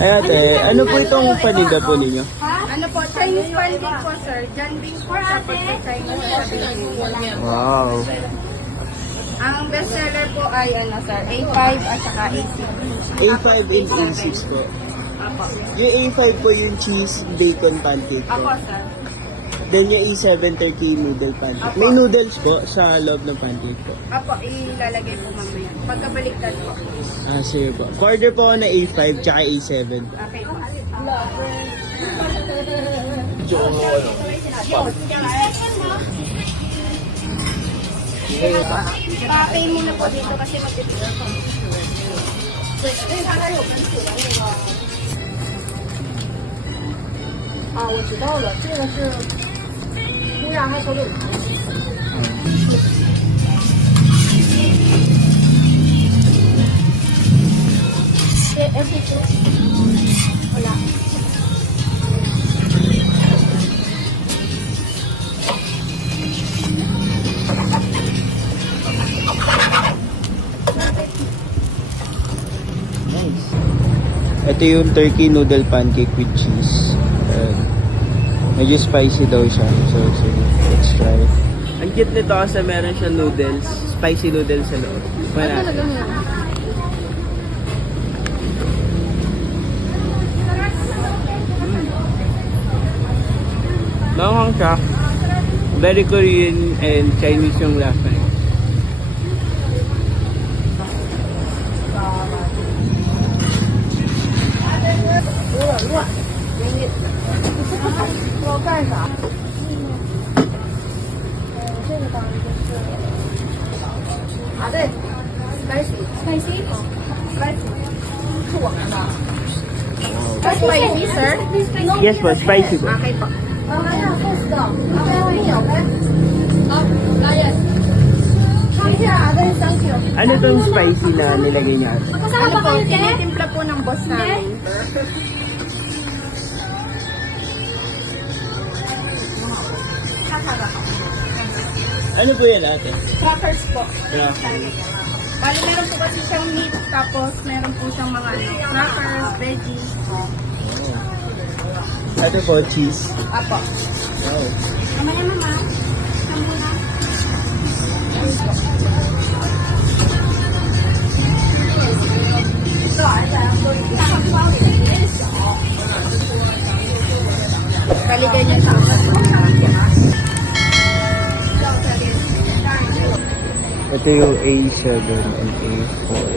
Ay ate, ano po itong paninda po ninyo? Ano po, Chinese pancake po, sir. John Bing po, tapos po Chinese pancake. Wow. Ang best seller po ay ano, sir, A5 at saka A6. A5 and A6 po. Apo. Yung A5 po yung cheese bacon pancake Ako, po. sir. Then yung A7 turkey noodle pancake. May noodles po sa loob ng pancake po. Apo, ilalagay po mamaya. Pagkabaliktad po. Ah, sige po. Quarter po ako na A5 tsaka A7. Okay po. Pa-pay muna po dito kasi magpipigil po. 啊，我知道了，这个是乌鸦还是小柳桃？Nice. Ito yung turkey noodle pancake with cheese. Medyo spicy daw siya. So, let's try it. Ang cute nito kasi meron siya noodles. Spicy noodles sa loob. Wala. Maanghang siya. Very Korean and Chinese yung lasa niya. Spicy, sir? Yes po, spicy po. Okay po. Ano tong spicy na nilagay niya? Ano po, tinitimpla po ng boss namin. Ano po yan ate? Crackers po. Crackers. Bali, meron po kasi siyang meat, tapos meron po siyang mga crackers, veggies. Ito po, cheese. Apo. Wow. Mamaya mama. Sambuna. Bali, ganyan siya. Ito yung A7 and A4.